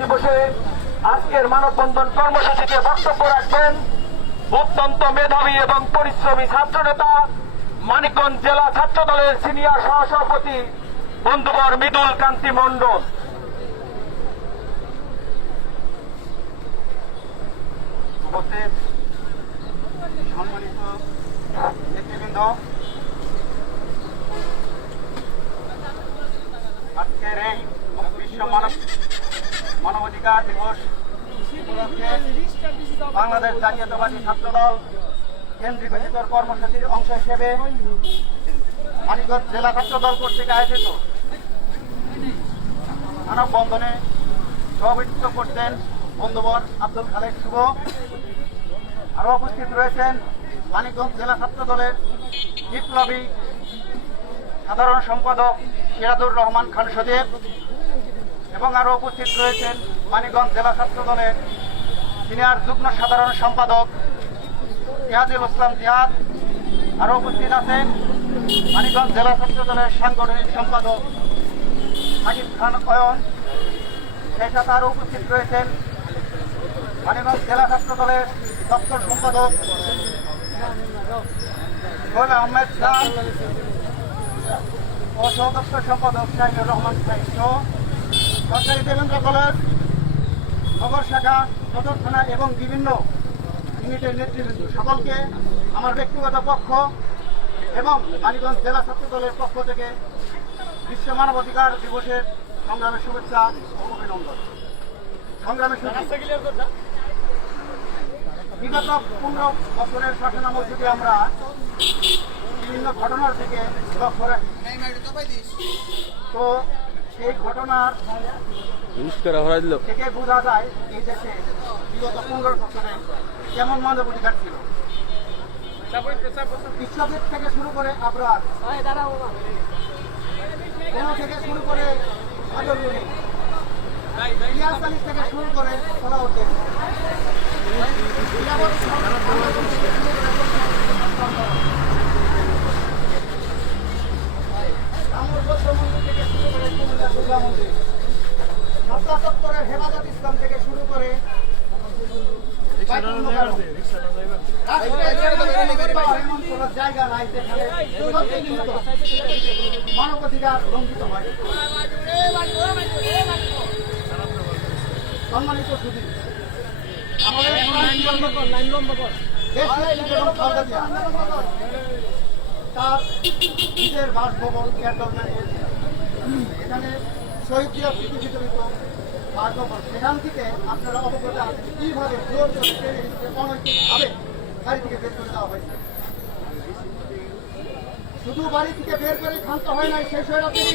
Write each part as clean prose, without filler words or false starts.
দিবসে আজকের মানববন্ধন কর্মসূচিতে বক্তব্য রাখবেন অত্যন্ত মেধাবী এবং পরিশ্রমী ছাত্রনেতা মানিকগঞ্জ জেলা ছাত্র দলের সিনিয়র সহসভাপতি বন্ধুবর মৃদুল কান্তি মণ্ডল। উপস্থিত সম্মানিত নেতৃবৃন্দ, আজকের এই বিশ্ব মানবাধিকার দিবস উপলক্ষে বাংলাদেশ জাতীয়তাবাদী ছাত্রদল কেন্দ্রীভূত কর্মসূচির অংশ হিসেবে মানিকগঞ্জ জেলা ছাত্রদল কর্তৃক আয়োজিত মানববন্ধনে সভাপতিত্ব করছেন বন্ধুবর আব্দুল খালেক শুভ। আরো উপস্থিত রয়েছেন মানিকগঞ্জ জেলা ছাত্র দলের বিপ্লবী সাধারণ সম্পাদক সিরাজুর রহমান খান সজীব এবং আরো উপস্থিত রয়েছেন মানিকগঞ্জ জেলা ছাত্র দলের সিনিয়র যুগ্ম সাধারণ সম্পাদক ইহাদুল ইসলাম জিহাদ। আরো উপস্থিত আছেন মানিকগঞ্জ জেলা ছাত্র দলের সাংগঠনিক সম্পাদক সাকিব খান অয়ন। সেই সাথে আরো উপস্থিত রয়েছেন মানিকগঞ্জ জেলা ছাত্র দলের দপ্তর সম্পাদক সোহেল আহমেদ খান ও সহদপ্তর সম্পাদক শাহিনুর রহমান সাইদ সহ সরকারি দেবেন্দ্র কলেজ নগর শাখা সদর থানা এবং বিভিন্ন ইউনিটের নেতৃবৃন্দ সকলকে আমার ব্যক্তিগত পক্ষ এবং মানিকগঞ্জ জেলা ছাত্র দলের পক্ষ থেকে বিশ্ব মানবাধিকার দিবসের সংগ্রামের শুভেচ্ছা ও অভিনন্দন। সংগ্রামের বিগত 15 বছরের শাসনামল থেকে আমরা বিভিন্ন ঘটনার দিকে লক্ষ্য রাখি। তো সেই ঘটনার থেকে বোঝা যায় এই দেশে বিগত 15 বছরে কেমন মানবাধিকার ছিল। বিশ্বজিৎ থেকে শুরু করে আবরার থেকে শুরু করে আদরুনি ইলিয়াস আলী থেকে শুরু করে সালাউদ্দিন থেকে শুরু করে দুর্গা মন্দির সাতটা চত্বরের হেফাজত ইসলাম থেকে শুরু করে জায়গা নাই যেখানে মানবাধিকার লঙ্ঘিত হয়। সম্মানিত সুধী, আমাদের তার নিজের বাসভবন এখানে শহীদ জিয়া স্মৃতি বিতরিত বাসভবন, সেখান থেকে আপনারা অবগত আছেন কিভাবে জোর অনৈতিকভাবে বাড়ি থেকে বের করে দেওয়া হয়েছে। শুধু বাড়ি থেকে বের করে ক্ষান্ত হয় নাই, শেষ হয়ে তিনি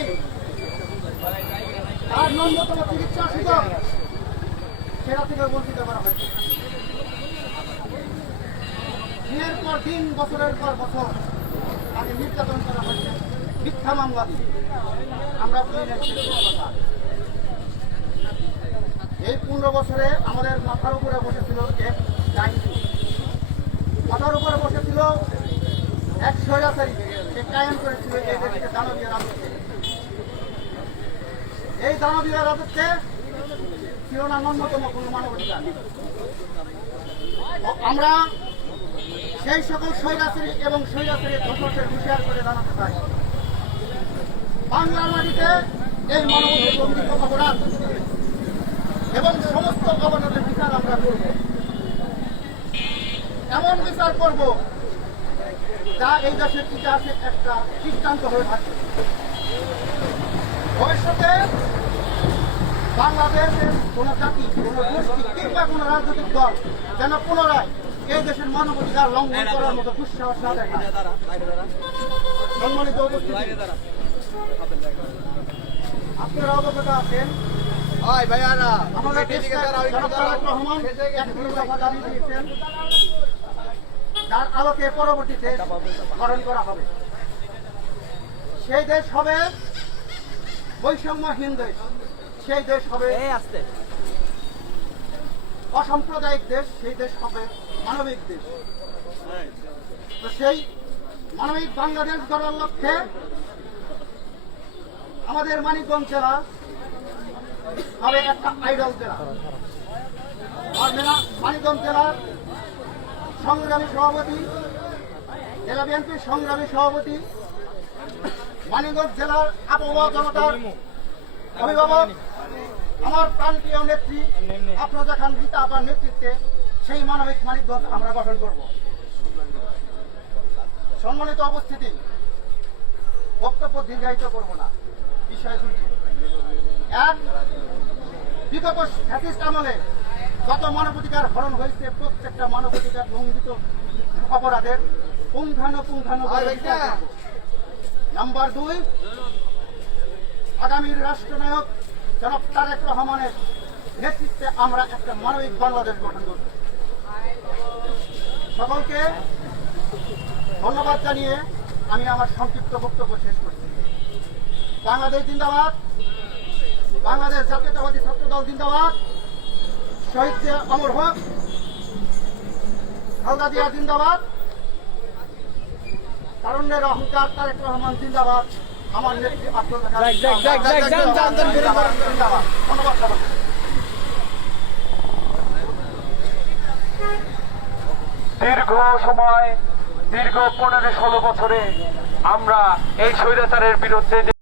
তার ন্যূনতম চিকিৎসা সুযোগ সেটা থেকে বঞ্চিত করা হয়েছে। দিনের পর দিন, বছরের পর বছর তাকে নির্যাতন করা হয়েছে মিথ্যা মামলা দিয়ে। আমরা এই 15 বছরে আমাদের মাথার উপরে বসেছিল এক ডাইনি, মাথার উপরে বসেছিল এক স্বৈরাচারী, সে কায়েম করেছিল এই দেশকে দানবীয় রাজত্বে। এই দানবীয় রাজত্বে ছিল না ন্যূনতম কোনো মানবাধিকার। আমরা সেই সকল স্বৈরাচারী এবং স্বৈরাচারী ধর্ষকের হুঁশিয়ার করে জানাতে চাই, বাংলার মাটিতে এই মানবাধিকার অপরাধ এবং সমস্ত অপরাধের বিচার আমরা করব। এমন বিচার করব যা এই দেশের ইতিহাসে একটা দৃষ্টান্ত হয়ে থাকে। ভবিষ্যতে বাংলাদেশের কোন জাতি, কোন গোষ্ঠী কিংবা কোন রাজনৈতিক দল যেন পুনরায় এই দেশের মানবাধিকার লঙ্ঘন করার মতো দুঃসাহস না দেখায়। সম্মানিত উপস্থিতি, আপনারা অবগত আছেন আমাদের রহমান দাবি দিয়েছেন, যার আলোকে পরবর্তীতে গঠন করা হবে। সেই দেশ হবে বৈষম্যহীন দেশ, সেই দেশ হবে অসাম্প্রদায়িক দেশ, সেই দেশ হবে মানবিক দেশ। তো সেই মানবিক বাংলাদেশ গড়ার লক্ষ্যে আমাদের মানিকগঞ্জ জেলা হবে একটা আইডল জেলা। আর মানিকগঞ্জ জেলার সংগ্রামী সভাপতি, জেলা বিএনপির সংগ্রামী সভাপতি, মানিকগঞ্জ জেলার আবহাওয়া জনতার অভিভাবক, আমার প্রাণপ্রিয় নেত্রী আফরোজা খান রীতা আপার নেতৃত্বে সেই মানবিক মানিকগঞ্জ আমরা গঠন করব। সম্মানিত উপস্থিতি, বক্তব্য দীর্ঘায়িত করব না, বিষয় শুনছি। এক, বিগত ফ্যাসিস্ট আমলে যত মানবাধিকার হরণ হয়েছে প্রত্যেকটা মানবাধিকার লঙ্ঘিত অপরাধের পুঙ্খানুপুঙ্খানু নাম্বার 2, আগামীর রাষ্ট্রনায়ক জনাব তারেক রহমানের নেতৃত্বে আমরা একটা মানবিক বাংলাদেশ গঠন করব। সকলকে ধন্যবাদ জানিয়ে আমি আমার সংক্ষিপ্ত বক্তব্য শেষ করছি। বাংলাদেশ জিন্দাবাদ, বাংলাদেশ জাতীয়তাবাদী ছাত্রদল জিন্দাবাদ, শহীদ জিয়া অমর হোক, খালেদা জিয়া জিন্দাবাদ, তারুণ্যের অহংকার তারেক রহমান জিন্দাবাদ, আমার নেত্রী আফরোজা খান জিন্দাবাদ। ধন্যবাদ সবাইকে। দীর্ঘ সময়, দীর্ঘ 15-16 বছরে আমরা এই স্বৈরাচারের বিরুদ্ধে